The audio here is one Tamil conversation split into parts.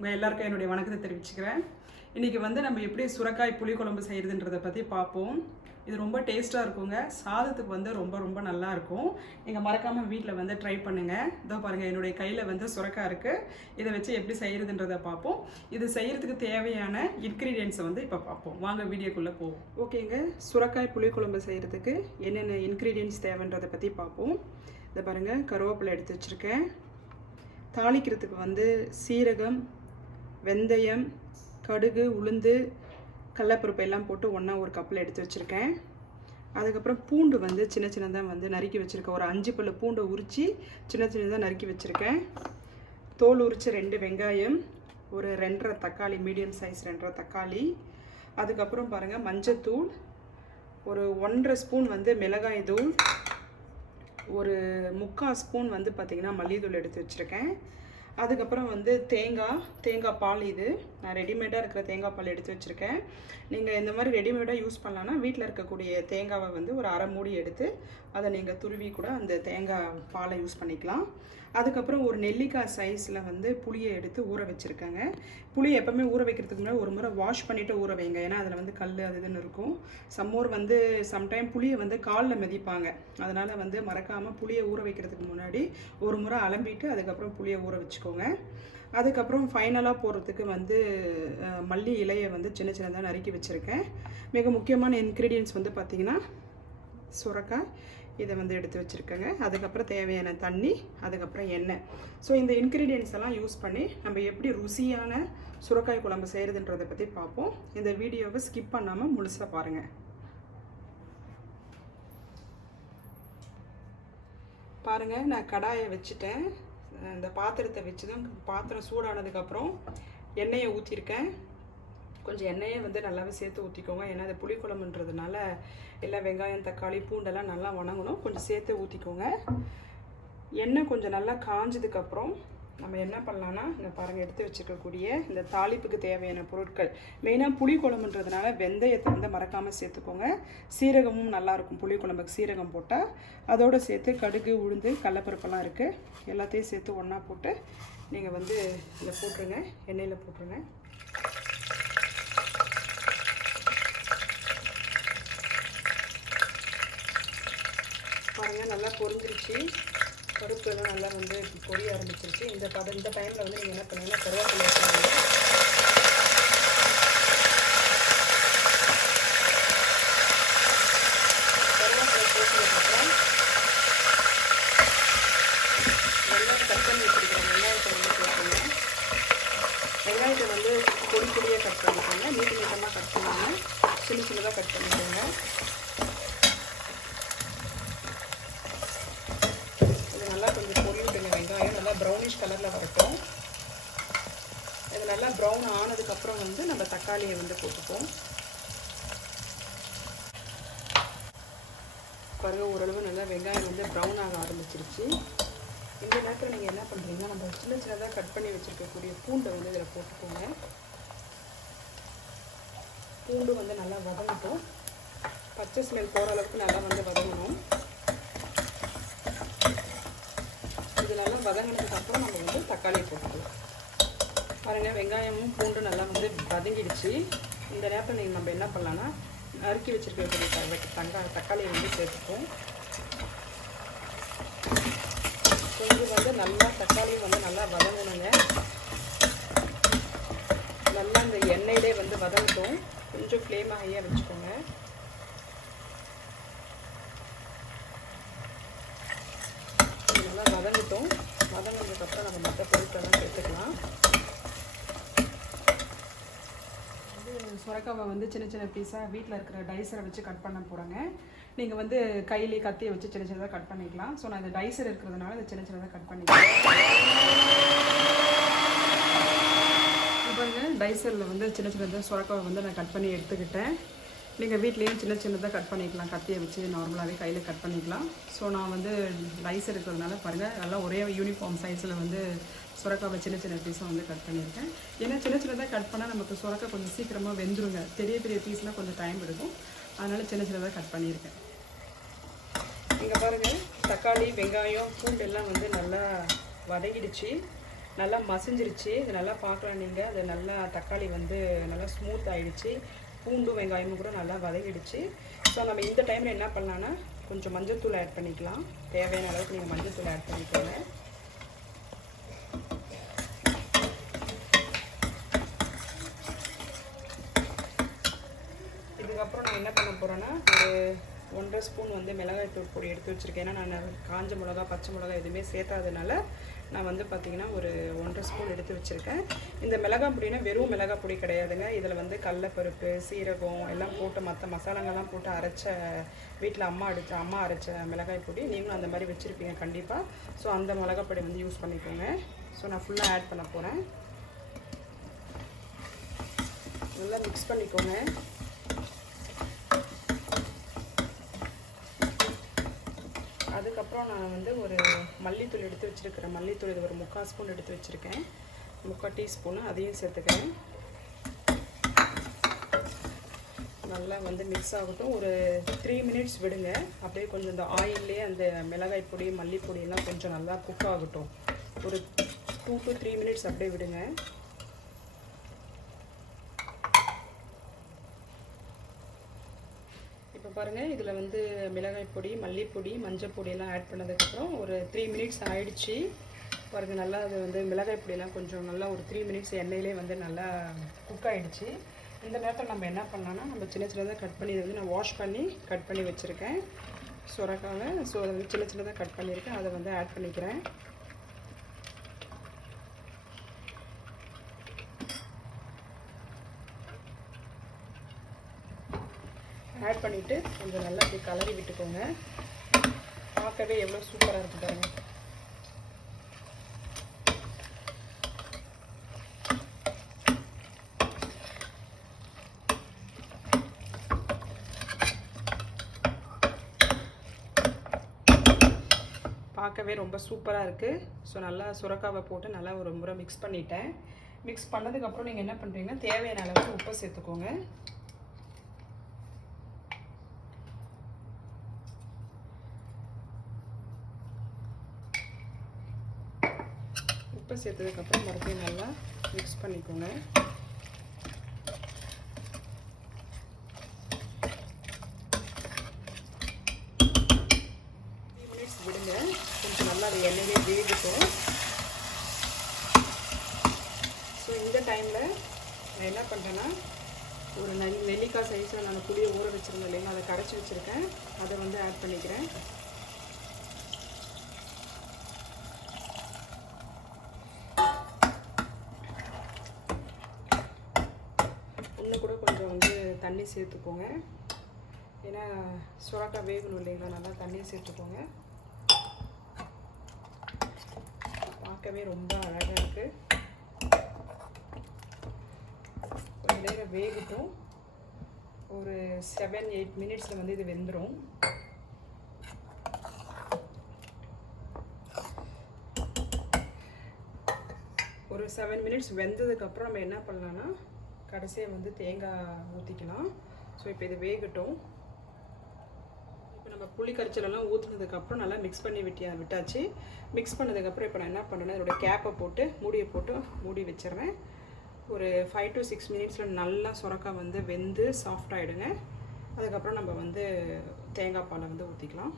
உங்கள் எல்லாருக்கும் என்னுடைய வணக்கத்தை தெரிவிச்சுக்கிறேன். இன்றைக்கி வந்து நம்ம எப்படி சுரைக்காய் புளிக்குழம்பு செய்கிறதுன்றதை பற்றி பார்ப்போம். இது ரொம்ப டேஸ்ட்டாக இருக்குங்க. சாதத்துக்கு வந்து ரொம்ப ரொம்ப நல்லாயிருக்கும். நீங்கள் மறக்காமல் வீட்டில் வந்து ட்ரை பண்ணுங்கள். இதோ பாருங்கள், என்னுடைய கையில் வந்து சுரைக்காய் இருக்குது. இதை வச்சு எப்படி செய்கிறதுன்றதை பார்ப்போம். இது செய்கிறதுக்கு தேவையான இன்க்ரீடியன்ஸை வந்து இப்போ பார்ப்போம். வாங்க வீடியோக்குள்ளே போவோம். ஓகேங்க, சுரைக்காய் புளிக்குழம்பு செய்கிறதுக்கு என்னென்ன இன்க்ரீடியன்ஸ் தேவைன்றதை பற்றி பார்ப்போம். இதை பாருங்கள், கருவேப்பிலை எடுத்து வச்சுருக்கேன். தாளிக்கிறதுக்கு வந்து சீரகம், வெந்தயம், கடுகு, உளுந்து, கடலைப்பருப்பு எல்லாம் போட்டு ஒன்றா ஒரு கப்பில் எடுத்து வச்சுருக்கேன். அதுக்கப்புறம் பூண்டு வந்து சின்ன சின்னதாக வந்து நறுக்கி வச்சுருக்கேன். ஒரு 5 பல்லு பூண்டை உரித்து சின்ன சின்னதாக நறுக்கி வச்சுருக்கேன். தோல் உரித்து 2 வெங்காயம், ஒரு 2.5 தக்காளி, மீடியம் சைஸ் 2.5 தக்காளி. அதுக்கப்புறம் பாருங்கள், மஞ்சத்தூள், ஒரு 1.5 ஸ்பூன் வந்து மிளகாய் தூள், ஒரு 3/4 ஸ்பூன் வந்து பார்த்திங்கன்னா மல்லித்தூள் எடுத்து வச்சுருக்கேன். அதுக்கப்புறம் வந்து தேங்காய் பால். இது நான் ரெடிமேடாக இருக்கிற தேங்காய் பால் எடுத்து வச்சுருக்கேன். நீங்கள் இந்த மாதிரி ரெடிமேடாக யூஸ் பண்ணலான்னா வீட்டில் இருக்கக்கூடிய தேங்காவை வந்து ஒரு அரை மூடி எடுத்து அதை நீங்கள் துருவி கூட அந்த தேங்காய் பாலை யூஸ் பண்ணிக்கலாம். அதுக்கப்புறம் ஒரு நெல்லிக்காய் சைஸில் வந்து புளியை எடுத்து ஊற வச்சுருக்கேங்க. புளியை எப்போவுமே ஊற வைக்கிறதுக்கு முன்னாடி ஒரு முறை வாஷ் பண்ணிவிட்டு ஊற வைங்க. ஏன்னா அதில் வந்து கல் அது இதுன்னு இருக்கும். சம்மோர் வந்து சம்டைம் புளியை வந்து காலில் மிதிப்பாங்க. அதனால் வந்து மறக்காமல் புளியை ஊற வைக்கிறதுக்கு முன்னாடி ஒரு முறை அலம்பிட்டு அதுக்கப்புறம் புளியை ஊற வச்சுக்கோங்க. அதுக்கப்புறம் ஃபைனலாக போடுறதுக்கு வந்து மல்லி இலையை வந்து சின்ன சின்னதாக நறுக்கி வச்சுருக்கேன். மிக முக்கியமான இன்க்ரீடியன்ட்ஸ் வந்து பார்த்திங்கன்னா சுரைக்காய், இதை வந்து எடுத்து வச்சுருக்கேங்க. அதுக்கப்புறம் தேவையான தண்ணி, அதுக்கப்புறம் எண்ணெய். ஸோ இந்த இன்க்ரீடியன்ஸ் எல்லாம் யூஸ் பண்ணி நம்ம எப்படி ருசியான சுரைக்காய் குழம்பு செய்கிறதுன்றதை பற்றி பார்ப்போம். இந்த வீடியோவை ஸ்கிப் பண்ணாமல் முழுசாக பாருங்கள். பாருங்கள், நான் கடாயை வச்சுட்டேன். இந்த பாத்திரத்தை வச்சுதான் பாத்திரம் சூடானதுக்கப்புறம் எண்ணெயை ஊற்றிருக்கேன். கொஞ்சம் எண்ணெயை வந்து நல்லாவே சேர்த்து ஊற்றிக்கோங்க. ஏன்னா அது புளிக்குழம்புன்றதுனால எல்லாம் வெங்காயம், தக்காளி, பூண்டெல்லாம் நல்லா வணங்கணும். கொஞ்சம் சேர்த்து ஊற்றிக்கோங்க. எண்ணெய் கொஞ்சம் நல்லா காஞ்சதுக்கப்புறம் நம்ம என்ன பண்ணலான்னா, இங்கே பாருங்கள், எடுத்து வச்சுருக்கக்கூடிய இந்த தாளிப்புக்கு தேவையான பொருட்கள். மெயினாக புளிக்குழம்புன்றதுனால வெந்தயத்தை வந்து மறக்காமல் சேர்த்துக்கோங்க. சீரகமும் நல்லாயிருக்கும் புளிக்குழம்புக்கு சீரகம் போட்டால். அதோடு சேர்த்து கடுகு, உளுந்து, கடலைப்பருப்பெல்லாம் இருக்குது. எல்லாத்தையும் சேர்த்து ஒன்றா போட்டு நீங்கள் வந்து இதை போட்டுருங்க, எண்ணெயில் போட்டுருங்க. பாருங்கள், நல்லா பொரிஞ்சிருச்சு. பருப்புலாம் நல்லா வந்து பொரிய ஆரம்பிச்சிருச்சு. இந்த டைமில் வந்து நீங்கள் என்ன பண்ணுங்கன்னா கருவேப்பிலை போட்டுக்கோங்க. கருவேப்பிலை போட்டதுக்கப்புறம் வெங்காயம் கட் பண்ணி வச்சுருக்கிறேன். வெங்காயத்தை வந்து போட்டுக்கோங்க. வெங்காயத்தை வந்து பொடியாக கட் பண்ணிக்கோங்க. நீட்டமாக கட் பண்ணாமல் சின்ன சின்னதாக கட் பண்ணிக்கோங்க. நல்லா கொஞ்சம் பொரியுட்டுங்க. வெங்காயம் நல்லா ப்ரௌனிஷ் கலரில் வரட்டும். இது நல்லா ப்ரௌன் ஆனதுக்கப்புறம் வந்து நம்ம தக்காளியை வந்து போட்டுப்போம். பாருங்க, ஓரளவு நல்லா வெங்காயம் வந்து ப்ரௌன் ஆக ஆரம்பிச்சிருச்சு. இந்த நேரத்தில் நீங்கள் என்ன பண்ணுறீங்கன்னா, நம்ம சின்ன சின்னதாக கட் பண்ணி வச்சுருக்கக்கூடிய பூண்டை வந்து இதில் போட்டுக்கோங்க. பூண்டு வந்து நல்லா வதங்கட்டும். பச்சை ஸ்மெல் போகிற அளவுக்கு நல்லா வந்து வதங்கணும். இது நல்லா வதங்கினதுக்கப்புறம் நம்ம வந்து தக்காளியை போட்டுக்கலாம். பாருங்கள், வெங்காயமும் பூண்டும் நல்லா வந்து வதங்கிடுச்சு. இந்த நேரத்தில் நம்ம என்ன பண்ணலான்னா, நறுக்கி வச்சுருக்கக்கூடிய தக்காளியை வந்து சேர்த்துப்போம். கொஞ்சம் வந்து நல்லா தக்காளியும் வந்து நல்லா வதங்கணுங்க. நல்லா இந்த எண்ணெயிலே வந்து வதங்கட்டும். கொஞ்சம் ஃப்ளேமை ஹையாக வச்சுக்கோங்க. நல்லா வதங்கட்டும். வதங்கினதுக்கப்புறம் நம்ம மற்ற பொருட்களெல்லாம் சேர்த்துக்கலாம். சுரைக்காவை வந்து சின்ன சின்ன பீஸாக வீட்டில் இருக்கிற டைசரை வச்சு கட் பண்ண போகிறேங்க. நீங்கள் வந்து கையிலே கத்தியை வச்சு சின்ன சின்னதாக கட் பண்ணிக்கலாம். ஸோ நான் இந்த டைசர் இருக்கிறதுனால இதை சின்ன சின்னதாக கட் பண்ணிக்கலாம். பாருங்க, டைசரில் வந்து சின்ன சின்னதாக சுரைக்காவை வந்து நான் கட் பண்ணி எடுத்துக்கிட்டேன். நீங்கள் வீட்லேயும் சின்ன சின்னதாக கட் பண்ணிக்கலாம். கத்தியை வச்சு நார்மலாகவே கையில் கட் பண்ணிக்கலாம். ஸோ நான் வந்து டைசர் இருக்கிறதுனால பாருங்கள், நல்லா ஒரே யூனிஃபார்ம் சைஸில் வந்து சுரைக்காவை சின்ன சின்ன பீஸாக வந்து கட் பண்ணியிருக்கேன். ஏன்னா சின்ன சின்னதாக கட் பண்ணால் நமக்கு சுரைக்காய் கொஞ்சம் சீக்கிரமாக வெந்துருங்க. பெரிய பெரிய பீஸ்லாம் கொஞ்சம் டைம் எடுக்கும். அதனால் சின்ன சின்னதாக கட் பண்ணியிருக்கேன். இங்கே பாருங்கள், தக்காளி, வெங்காயம், பூண்டு எல்லாம் வந்து நல்லா வதங்கிடுச்சு. நல்லா மசிஞ்சிருச்சு. இது நல்லா பார்க்கலாம் நீங்கள். அது நல்லா தக்காளி வந்து நல்லா ஸ்மூத் ஆகிடுச்சு. பூண்டும் வெங்காயமும் கூட நல்லா வதங்கிடுச்சு. ஸோ நம்ம இந்த டைமில் என்ன பண்ணலான்னா கொஞ்சம் மஞ்சள் தூள் ஆட் பண்ணிக்கலாம். தேவையான அளவுக்கு நீங்கள் மஞ்சள் தூள் ஆட் பண்ணிக்கோங்க. இதுக்கப்புறம் நான் என்ன பண்ண போகிறேன்னா ஒரு 1.5 ஸ்பூன் வந்து மிளகாய் தூள் பொடி எடுத்து வச்சுருக்கேன். ஏன்னா நான் காஞ்ச மிளகா பச்சை மிளகா எதுவுமே சேர்த்தாதனால நான் வந்து பார்த்திங்கன்னா ஒரு 1.5 ஸ்பூன் எடுத்து வச்சுருக்கேன். இந்த மிளகாய் பொடினா வெறும் மிளகாய் பொடி கிடையாதுங்க. இதில் வந்து கடலைப்பருப்பு, சீரகம் எல்லாம் போட்டு மற்ற மசாலாங்கள்லாம் போட்டு அரைச்ச வீட்டில் அம்மா அரைச்ச மிளகாய் பொடி. நீங்களும் அந்த மாதிரி வச்சுருப்பீங்க கண்டிப்பாக. ஸோ அந்த மிளகாய் பொடி வந்து யூஸ் பண்ணிக்கோங்க. ஸோ நான் ஃபுல்லாக ஆட் பண்ண போகிறேன். நல்லா மிக்ஸ் பண்ணிக்கோங்க. அதுக்கப்புறம் நான் வந்து ஒரு மல்லித்தூள் எடுத்து வச்சுருக்கிறேன். மல்லித்தூள் இது ஒரு 3/4 ஸ்பூன் எடுத்து வச்சுருக்கேன். 3/4 டீஸ்பூனு அதையும் சேர்த்துக்கிறேன். நல்லா வந்து மிக்ஸ் ஆகட்டும். ஒரு 3 மினிட்ஸ் விடுங்க. அப்படியே கொஞ்சம் இந்த ஆயிலே அந்த மிளகாய் பொடி மல்லிப்பொடியெல்லாம் கொஞ்சம் நல்லா குக் ஆகட்டும். ஒரு 2 to 3 மினிட்ஸ் அப்படியே விடுங்க. இப்போ பாருங்கள், இதில் வந்து மிளகாய் பொடி மல்லிப்பொடி மஞ்சள் பொடியெல்லாம் ஆட் பண்ணதுக்கப்புறம் ஒரு 3 மினிட்ஸ் ஆகிடுச்சு. பாருங்கள், நல்லா அது வந்து மிளகாய் பொடியெல்லாம் கொஞ்சம் நல்லா ஒரு 3 மினிட்ஸ் எண்ணெயிலே வந்து நல்லா குக் ஆகிடுச்சு. இந்த நேரத்தில் நம்ம என்ன பண்ணலாம்னா நம்ம சின்ன சின்னதாக கட் பண்ணி இதை வந்து நான் வாஷ் பண்ணி கட் பண்ணி வச்சுருக்கேன் சுரக்காவை. ஸோ அதை வந்து சின்ன சின்னதாக கட் பண்ணியிருக்கேன். அதை வந்து ஆட் பண்ணிக்கிறேன். ஆட் பண்ணிவிட்டு கொஞ்சம் நல்லா இப்படி கலரி விட்டுக்கோங்க. பார்க்கவே எவ்வளோ சூப்பராக இருக்குது பாருங்கள். பார்க்கவே ரொம்ப சூப்பராக இருக்குது. ஸோ நல்லா சுரக்காவை போட்டு நல்லா ஒரு முறை மிக்ஸ் பண்ணிட்டேன். மிக்ஸ் பண்ணதுக்கப்புறம் நீங்கள் என்ன பண்ணுறீங்கன்னா தேவையான அளவுக்கு உப்பு சேர்த்துக்கோங்க. உப்பு சேர்த்ததுக்கப்புறம் மறுபடியும் நல்லா மிக்ஸ் பண்ணிக்கோங்க. விடுங்க, கொஞ்சம் நல்லா அது எண்ணெயிலே வேகட்டும். ஸோ இந்த டைமில் நான் என்ன பண்ணுறேன்னா ஒரு நெல்லிக்காய் சைஸில் நான் புளியை ஊற வச்சுருந்தேன் இல்லைங்களா, அதை கரைச்சி வச்சுருக்கேன். அதை வந்து ஆட் பண்ணிக்கிறேன். இன்னும் கூட கொஞ்சம் வந்து தண்ணி சேர்த்துக்கோங்க. ஏன்னா சுரக்காய் வேகணும் இல்லைங்களா, நல்லா தண்ணியை சேர்த்துக்கோங்க. பார்க்கவே ரொம்ப அழகாக இருக்குது. கொஞ்சம் நேரம் வேகட்டும். ஒரு 7-8 மினிட்ஸில் வந்து இது வெந்துடும். ஒரு 7 மினிட்ஸ் வெந்ததுக்கப்புறம் நம்ம என்ன பண்ணலான்னா கடைசியாக வந்து தேங்காய் ஊற்றிக்கலாம். ஸோ இப்போ இது வேகட்டும். இப்போ நம்ம புளி கரைச்சலெல்லாம் ஊற்றுனதுக்கப்புறம் நல்லா மிக்ஸ் பண்ணி விட்டாச்சு. மிக்ஸ் பண்ணதுக்கப்புறம் இப்போ நான் என்ன பண்ணுறேன்னா இதோட கேப்பை போட்டு மூடியை போட்டு மூடி வச்சிடுறேன். ஒரு 5 to 6 மினிட்ஸில் நல்லா சுரக்காய் வந்து வெந்து சாஃப்ட் ஆகிடுங்க. அதுக்கப்புறம் நம்ம வந்து தேங்காய் பாலை வந்து ஊற்றிக்கலாம்.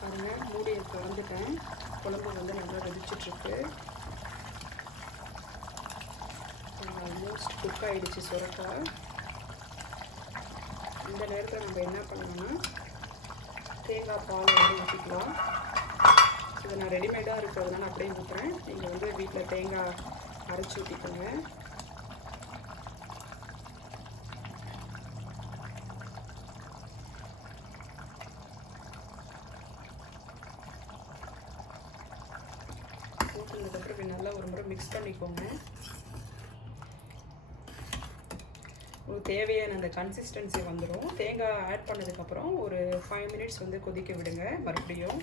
பாருங்கள், மூடியை திறந்துட்டேன். குழம்பு வந்து நல்லா வெடிச்சிட்ருக்கு. ஆல்மோஸ்ட் குக் ஆகிடுச்சு சுரக்காய். இந்த நேரத்தில் நம்ம என்ன பண்ணணும்னா தேங்காய் பால் வந்து ஊற்றிக்கலாம். இது நான் ரெடிமேடாக இருக்கிறதுனால அப்படியே ஊற்றுறேன். நீங்கள் வந்து வீட்டில் தேங்காய் அரைச்சி ஊற்றிக்கோங்க. ஊற்றினதுக்கப்புறம் இப்படி நல்லா ஒரு முறை மிக்ஸ் பண்ணிக்கோங்க. உங்களுக்கு தேவையான அந்த கன்சிஸ்டன்சி வந்துடும். தேங்காய் ஆட் பண்ணதுக்கப்புறம் ஒரு 5 மினிட்ஸ் வந்து கொதிக்க விடுங்க. மறுபடியும்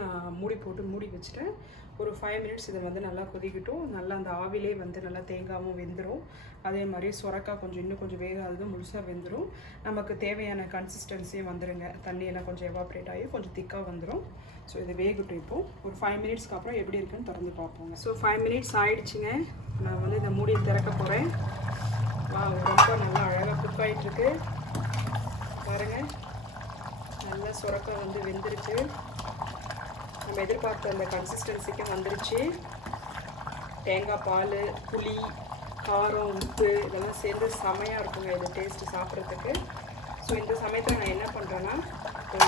நான் மூடி போட்டு மூடி வச்சுட்டேன். ஒரு 5 மினிட்ஸ் இதை வந்து நல்லா கொதிக்கட்டும். நல்லா அந்த ஆவிலே வந்து நல்லா தேங்காயும் வெந்துடும். அதே மாதிரி சுரக்காய் கொஞ்சம் இன்னும் கொஞ்சம் வேகாதது முழுசாக வெந்துடும். நமக்கு தேவையான கன்சிஸ்டன்சியும் வந்துடுங்க. தண்ணியெல்லாம் கொஞ்சம் எவாப்ரேட் ஆகி கொஞ்சம் திக்காக வந்துடும். ஸோ இது வேகட்டும். இப்போது ஒரு 5 மினிட்ஸ்க்கு அப்புறம் எப்படி இருக்குன்னு திறந்து பார்ப்போங்க. ஸோ 5 மினிட்ஸ் ஆயிடுச்சுங்க. நான் வந்து இந்த மூடியை திறக்க போகிறேன். ரொம்ப நல்லா அழகாக குக் ஆகிட்டுருக்கு பாருங்கள். நல்லா சுரக்காய் வந்து வெந்துருச்சு. நம்ம எதிர்பார்த்த அந்த கன்சிஸ்டன்சிக்கு வந்துருச்சு. தேங்காய் பால், புளி, காரம், உப்பு இதெல்லாம் சேர்ந்து செமையாக இருக்குங்க இது டேஸ்ட்டு சாப்பிட்றதுக்கு. ஸோ இந்த சமயத்தில் நான் என்ன பண்ணுறேன்னா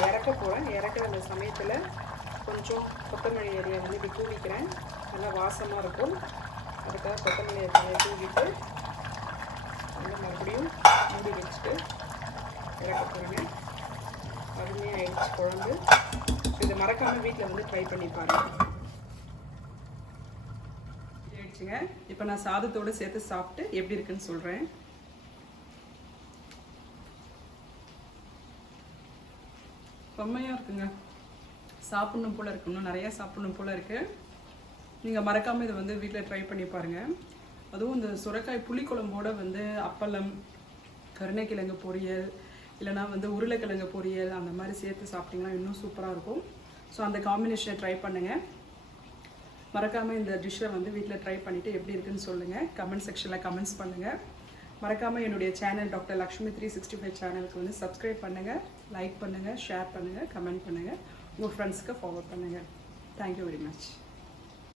இறக்க போகிறேன். இறக்குற அந்த சமயத்தில் கொஞ்சம் கொத்தமல்லி இலையை வந்து இப்படி தூவிக்கிறேன். நல்லா வாசமாக இருக்கும். அதுக்காக கொத்தமல்லி இலையை தூவிட்டு நல்லா மறுபடியும் மூடி வச்சுட்டு இறக்க போகிறேங்க. அருமையாக ஆயிடுச்சு குழம்பு. இதை மறக்காமல் வீட்டில் வந்து ட்ரை பண்ணி பாருங்கள். ஆயிடுச்சுங்க. இப்போ நான் சாதத்தோடு சேர்த்து சாப்பிட்டு எப்படி இருக்குன்னு சொல்கிறேன். செம்மையாக இருக்குங்க. சாப்பிட்ணும் போல் இருக்கு. இன்னும் நிறையா சாப்பிட்ணும் போல் இருக்குது. நீங்கள் மறக்காமல் இதை வந்து வீட்டில் ட்ரை பண்ணி பாருங்கள். அதுவும் இந்த சுரைக்காய் புளிக்குழம்போடு வந்து அப்பளம், கருணைக்கிழங்கு பொரியல், இல்லைனா வந்து உருளைக்கிழங்கு பொரியல் அந்த மாதிரி சேர்த்து சாப்பிட்டிங்கன்னா இன்னும் சூப்பராக இருக்கும். ஸோ அந்த காம்பினேஷனை ட்ரை பண்ணுங்கள். மறக்காமல் இந்த டிஷ்ஷை வந்து வீட்டில் ட்ரை பண்ணிவிட்டு எப்படி இருக்குன்னு சொல்லுங்கள். கமெண்ட் செக்ஷனில் கமெண்ட்ஸ் பண்ணுங்கள். மறக்காமல் என்னுடைய சேனல் டாக்டர் லக்ஷ்மி 365 சேனலுக்கு வந்து சப்ஸ்கிரைப் பண்ணுங்கள், லைக் பண்ணுங்கள், ஷேர் பண்ணுங்கள், கமெண்ட் பண்ணுங்கள், உங்கள் ஃப்ரெண்ட்ஸ்க்கு ஃபார்வர்ட் பண்ணுங்கள். Thank you very much.